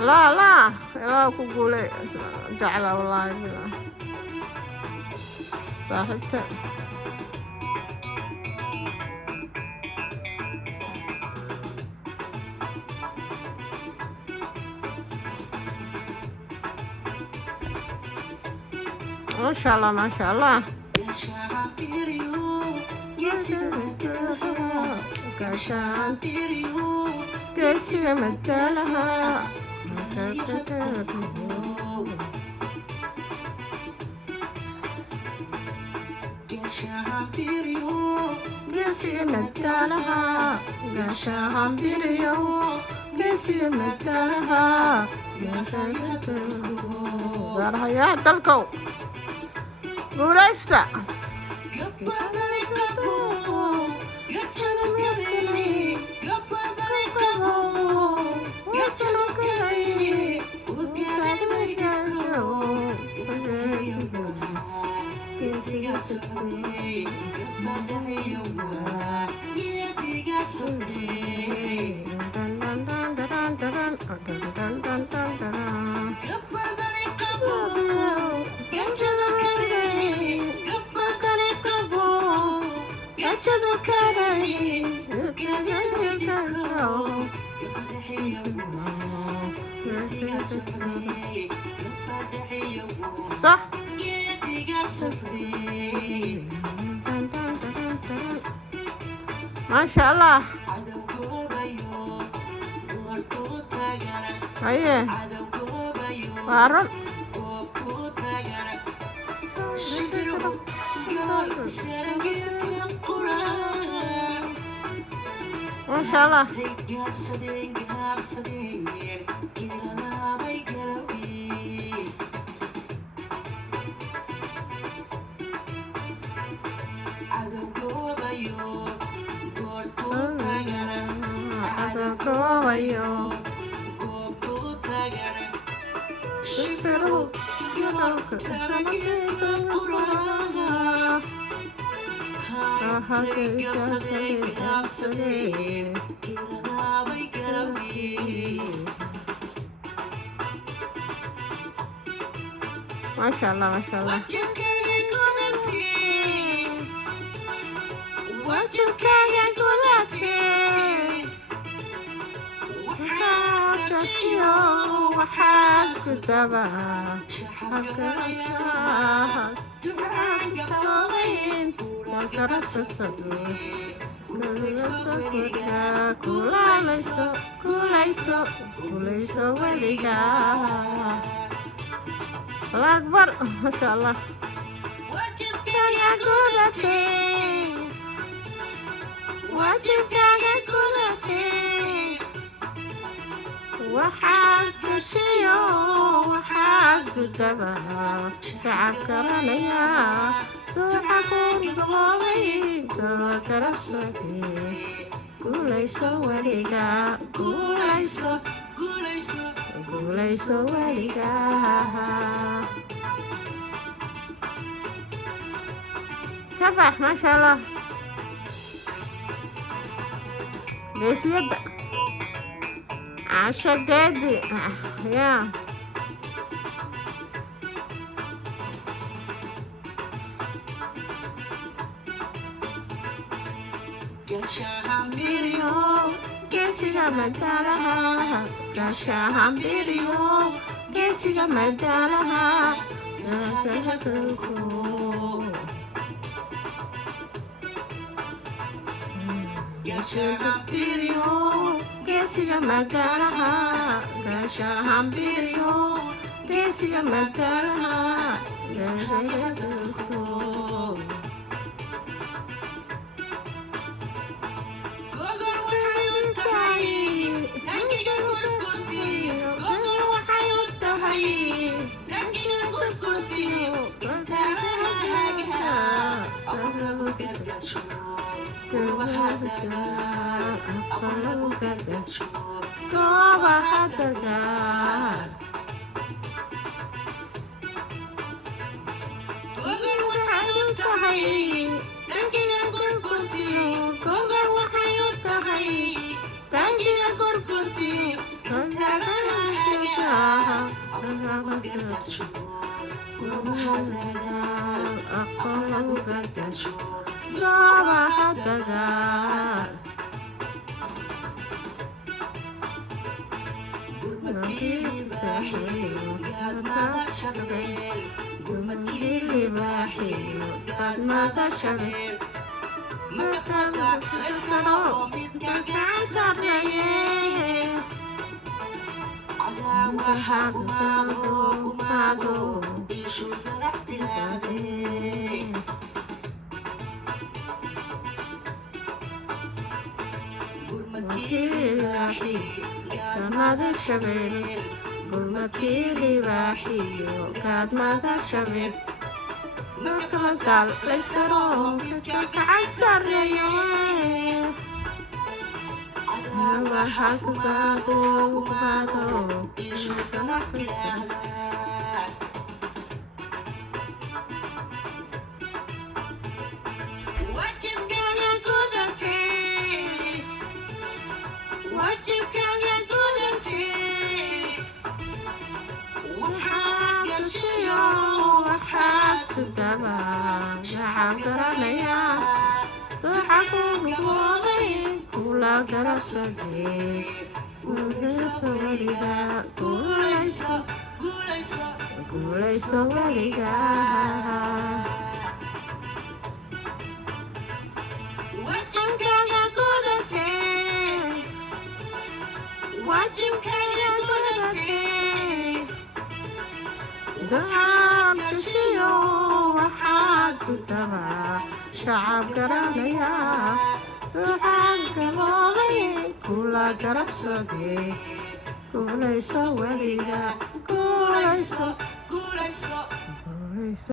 لا لا لا كقولي جعل والله بالله صاحبتي ما شاء الله ما شاء الله كيسي مثلها قاسي مثلها قاشاها بريو قاسي مثلها قالها يا دلكو قوليستا صح ما شاء الله ايه وارن ما شاء الله ما شاء الله ما شاء الله وجهك يا قولتي وحاكتيو وحاكتبها حكرتها دعاء قطوين وقربت الصدور كوليسو وليقا الله أكبر ما شاء الله وجهك يا قولتي وجهك يا قولتي وحق شيو وحق تبها شعبك رنيا تحكم بغوي ترسكي كوليسو وليقا كوليسو وليقا تفح ما شاء الله ليش يبقى عشا قادي يا Gesiga madaraha, gashahan biriyo. Gesiga madaraha, gagahakuko. Gashahan biriyo. Gesiga madaraha, gashahan biriyo. Gesiga madaraha, gagahakuko. lagu gardadsho goobaha gargaar gogol waxay u tahay tangiga gorgortiyo gogol waxay u tahay tangiga gorgortiyo kontaadaha hagaha lagu gardadsho goobaha dagaal aqoon lagu gardadsho goobaha dagaal gurmadkii libaaxiyo gaadmada shabeel gurmadkii libaaxiyo gaadmada shabeel markada xilkaro midka gacan sarreeye cadaawaha gumaado ishu dalac tiraadee gurmadkii libaaxiyo gaadmada shabeel gurmadkii libaaxiyo gaadmada shabeel marka gaal laystaro midka gacan sarreeye cadaawaha gumaado ishu dalac tiraadee wajibkaaga gudatee wajibkaaga gudatee waxaad gashiyo waxaad ku dabaa gacan garanaya duxa ku nugooday kula garabsadee guulayso weliga guulayso weliga wajibkaaga gudatee wajibkaaga gudatee duxaad gashiyo waxaad ku dabaa shacab garanaya duxaad gaboobay kula garabsadee guulayso weliga guulayso